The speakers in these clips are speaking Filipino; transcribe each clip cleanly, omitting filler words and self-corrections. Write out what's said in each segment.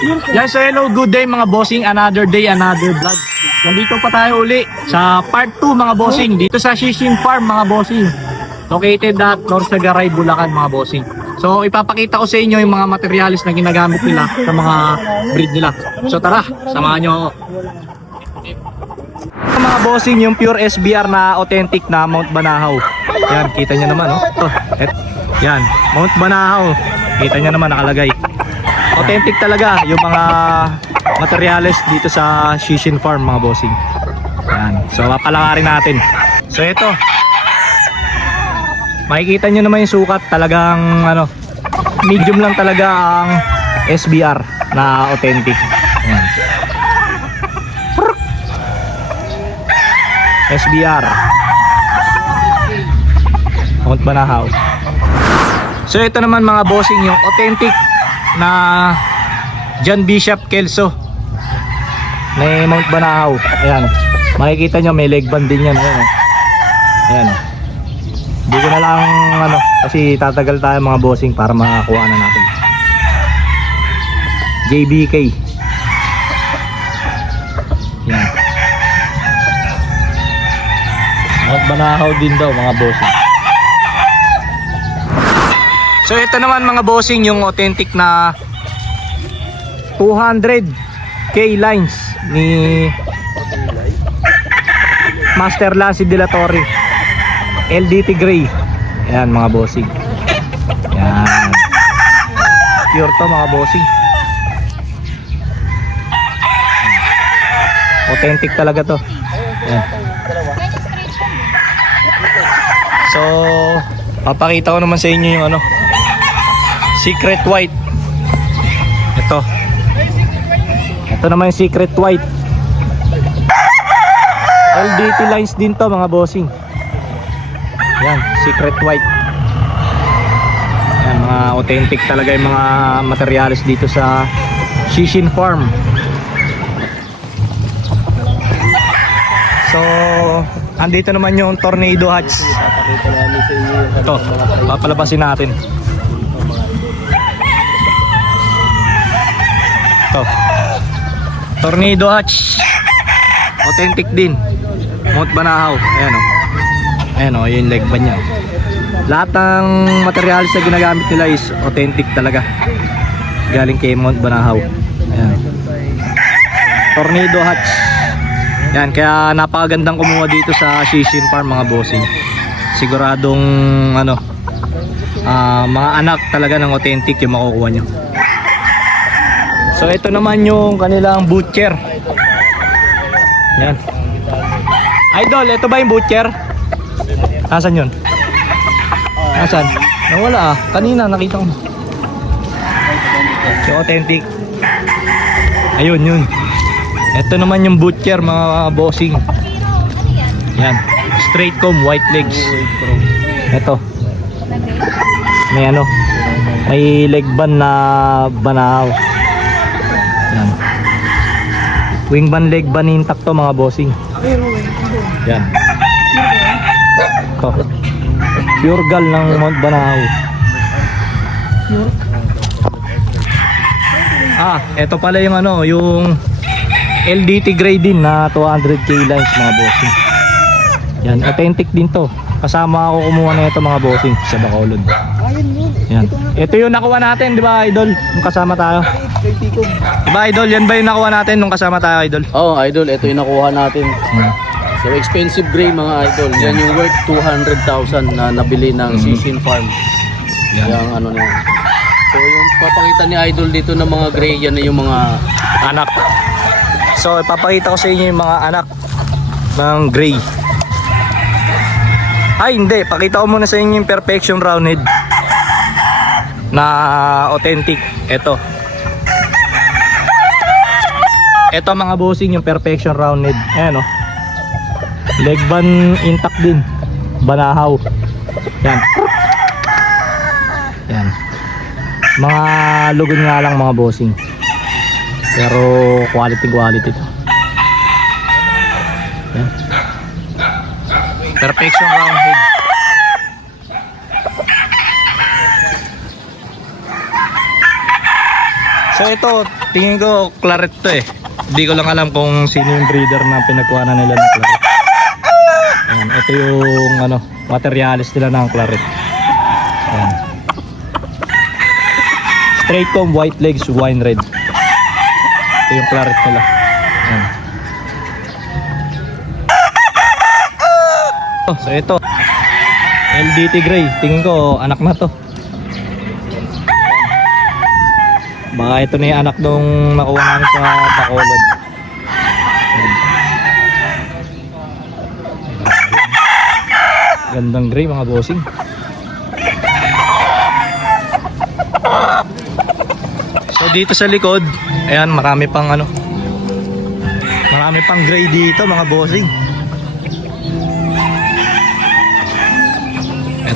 Yan, so hello, good day mga bossing, another day, another vlog. Nandito pa tayo uli sa part 2 mga bossing, dito sa Shishin Farm mga bossing. Located at Norsagaray, Bulacan mga bossing. So ipapakita ko sa inyo yung mga materials na ginagamit nila sa mga breed nila. So tara, samahan nyo ako. Mga bossing, yung pure SBR na authentic na Mount Banahaw. Yan, kita nyo naman, oh. Yan, Mount Banahaw. Kita nyo naman nakalagay. Authentic talaga yung mga materials dito sa Shishin Farm mga bossing. Yan. So papalakarin natin. So ito. Makikita nyo naman yung sukat, talagang ano, medium lang talaga ang SBR na authentic. Yan. SBR Mount Banahaw. So ito naman mga bossing yung authentic na John Bishop Kelso may Mount Banahaw. Ayan, makikita nyo may leg band din yan. Ayan, ayan. Hindi ko na lang ano, kasi tatagal tayo mga bossing para makakuha na natin. JBK. Yan, Mount Banahaw din daw mga bossing. So ito naman mga bossing yung authentic na 200k lines ni Master Lancy De La Torre, LDT Gray. Ayan mga bossing. Ayan, pure to mga bossing. Authentic talaga to. Ayan. So papakita ko naman sa inyo yung ano, Secret White. Ito naman yung Secret White. LDT lines din to mga bossing. Yan, Secret White. Yan, mga authentic talaga yung mga materials dito sa Shishin Farm. So andito naman yung Tornado Hatch. Ito, papalabasin natin. Ito, Tornado Hatch, authentic din, Mount Banahaw. Ayan o, ayan o, yung leg band nya. Lahat ng materials na ginagamit nila is authentic talaga, galing kay Mount Banahaw. Ayan, Tornado Hatch. Yan, kaya napakagandang kumuha dito sa Shishin Farm mga bossing. Siguradong ano, mga anak talaga ng authentic yung makukuha nyo. So ito naman yung kanilang butcher. Yan. Idol, ito ba yung butcher? Nasaan yun? Nasaan? Nawala ah. Kanina nakita ko. So authentic. Ayun yun. Ito naman yung butcher mga bossing. Yan, straight comb, white legs. Ito, may ano, may leg band na Banahaw. Yan, wing band, leg band intact to mga bossing. Yan, ito, pure gal ng Mount Banahaw. Ito pala yung ano, yung LDT Gray din na 200k lines mga bossing. Yan, authentic din to. Kasama ako kumuha na ito mga bossing sa Bacolod. Yan, ito yung nakuha natin, di ba idol? Nung kasama tayo. Di ba idol, yan ba yung nakuha natin nung kasama tayo idol? Oo, idol, ito yung nakuha natin. So expensive gray mga idol. Yan yung worth 200,000 na nabili ng Shishin Farm. Yan. Yung ano na yan. So yung papakita ni idol dito ng mga gray, yan na yung mga Anak. So ipapakita ko sa inyo yung mga anak ng gray. Ay hindi, pakita ko muna sa inyo yung Perfection Roundhead na authentic. Ito mga bossing yung Perfection Roundhead. Ayan o, leg band intact din, Banahaw. Yan, yan, mga lugon nga lang mga bossing, pero quality to. Yan, Perfection Roundhead. So ito, tingin ko claret to eh. Hindi ko lang alam kung sino yung breeder na pinagkuha na nila ng claret. Ayan, ito yung ano, materialis nila ng claret. Ayan. Straight comb, white legs, wine red. Ito yung claret nila. Ayan. So ito, LDT Gray. Tingin ko anak na to. Baka ito na yung anak nung nakuha namin sa Bacolod. Gandang gray mga bossing. So dito sa likod, ayan, marami pang ano, marami pang gray dito mga bossing.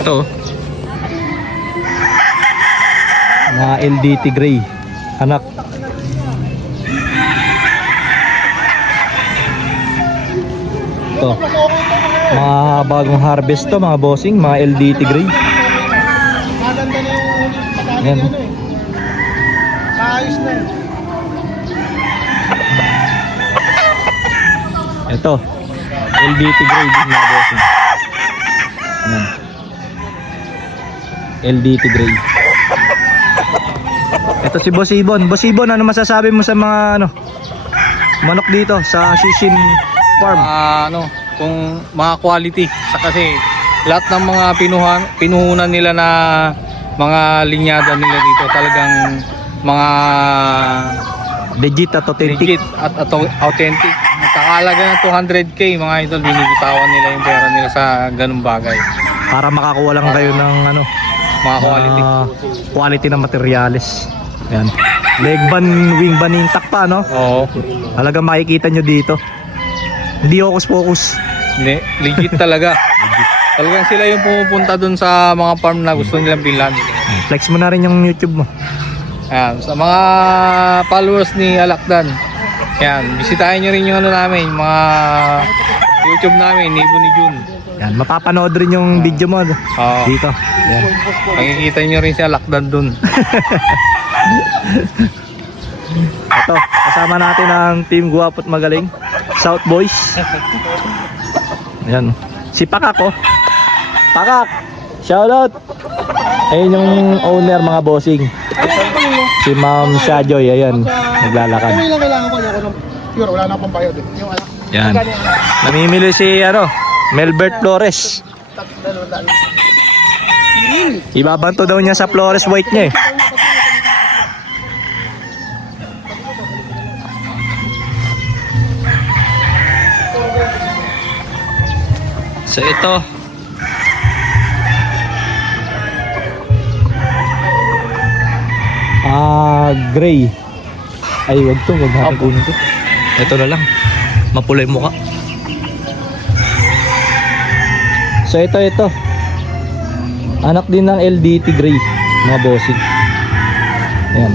Ito na LDT Gray anak. Ito mga bagong harvest to mga bossing, mga LDT Gray. Maganda na yung pagkain Ayan. ano eh. Ayos na eh. Ito LDT Gray din mga bossing. Ayan. LDT Gray. Ito si Boss Ibon. Boss Ibon, ano masasabi mo sa mga ano, manok dito sa Sissin Farm? Ano, kung mga quality sa kasi lahat ng mga pinuhunan nila na mga linyada nila dito talagang mga Legit at authentic. legit at authentic. Nakakalaga ng 200k mga idol, binibitawan nila yung pera nila sa ganung bagay. Para makakuha lang kayo ng ano, Mga quality. quality na materials. Ayan. Leg ban, wing ban intact pa, no? Oo. Talagang makikita nyo dito. Hindi hocus pocus. Hindi, legit talaga. Talagang sila yung pumupunta dun sa mga farm na gusto nilang bilhan. Flex mo na rin yung YouTube mo. Ayan, sa mga followers ni Alakdan, yan, bisitahin nyo rin yung ano namin, yung mga YouTube namin, Nibo ni Jun. Yan, mapapanood rin yung video mo Oo. dito. Yan. Makikita nyo rin si Alakdan dun. Ito, kasama natin ang team Guwapo't Magaling, South Boys. Ayan. Si Pakak, oh. Pakak! Shoutout! Ayun yung owner mga bossing. Si Ma'am Shajoy, ayan. Naglalakad. Ano lang kailangan ko? Ayoko ng pure, wala na akong bayad eh. Yung anak. Yan. Magkano yung anak? Namimili si ano, Melbert Flores. $200. Ibabanto daw niya sa Flores white niya eh. So ito, gray. Ay, wag to, wag natin kunin to. Ito na lang, mapulay mukha. So ito, anak din ng LDT Gray, mga bossing. Ayan.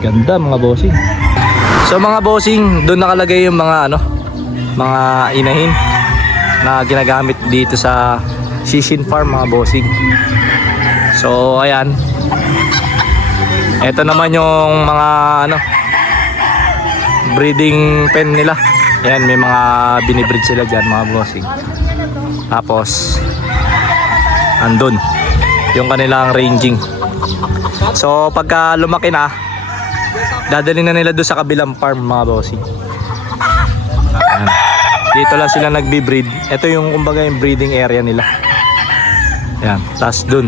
Ganda mga bossing. So mga bossing, doon nakalagay yung mga ano, mga inahin na ginagamit dito sa Sissin Farm mga bossing. So ayan. Ito naman yung mga ano, breeding pen nila. Ayan, may mga binibreed sila dyan mga bossing. Tapos andun yung kanilang ranging. So pagka lumaki na, dadalhin na nila doon sa kabilang farm mga bossing. Ayan. Dito lang sila nagbi-breed. Ito yung kumbaga yung breeding area nila. Ayan, tapos dun.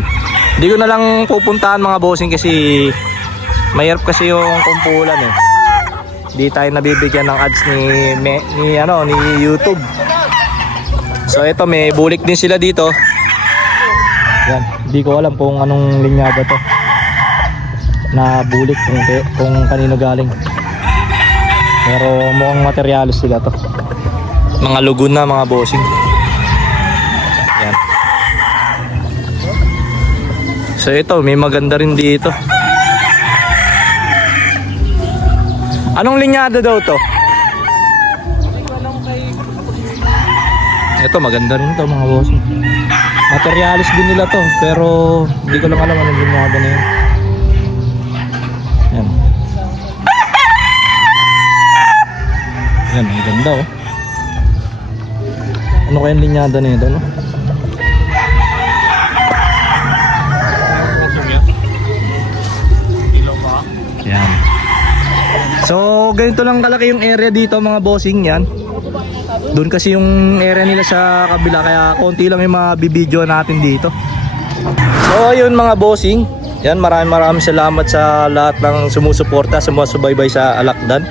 Hindi ko na lang pupuntahan mga bossing kasi mahirap kasi yung kumpulan eh. Hindi tayo nabibigyan ng ads ni YouTube. So ito, may bulik din sila dito. Yan, hindi ko alam kung anong linyada to na bulik, kung kanino galing. Pero mukhang materialis sila to. Mga lugon na mga bossing. Yan. So ito, may maganda rin dito. Anong linyada daw to? Ito maganda rin to mga bossing. Materialis din nila to, pero hindi ko lang alam anong linyada na yun. Yan. Yan, ang ganda oh. Ano kayang linyada na ito, no? Yan. So, ganito lang kalaki yung area dito mga bossing yan. Doon kasi yung area nila sa kabila, kaya konti lang yung mga bibidyo natin dito. So, ayun mga bossing. Yan, maraming salamat sa lahat ng sumusuporta, sumusubaybay sa Alakdan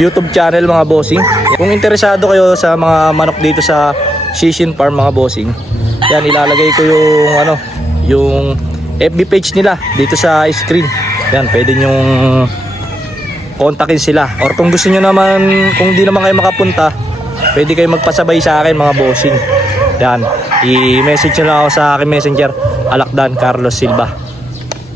YouTube channel mga bossing. Kung interesado kayo sa mga manok dito sa Sishin Farm mga bossing, yan ilalagay ko yung yung FB page nila dito sa screen. Yan, pwede nyong kontakin sila. Or kung gusto nyo naman, kung di naman kayo makapunta, pwede kayo magpasabay sa akin mga bossing. Yan, i-message nyo lang ako sa akin messenger, Alakdan Carlos Silva.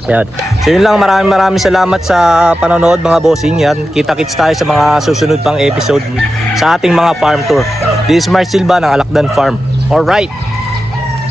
Yan. So yun lang, maraming salamat sa panonood mga bossing. Yan, kita-kits tayo sa mga susunod pang episode sa ating mga farm tour. This is Mark Silva ng Alakdan Farm. Alright.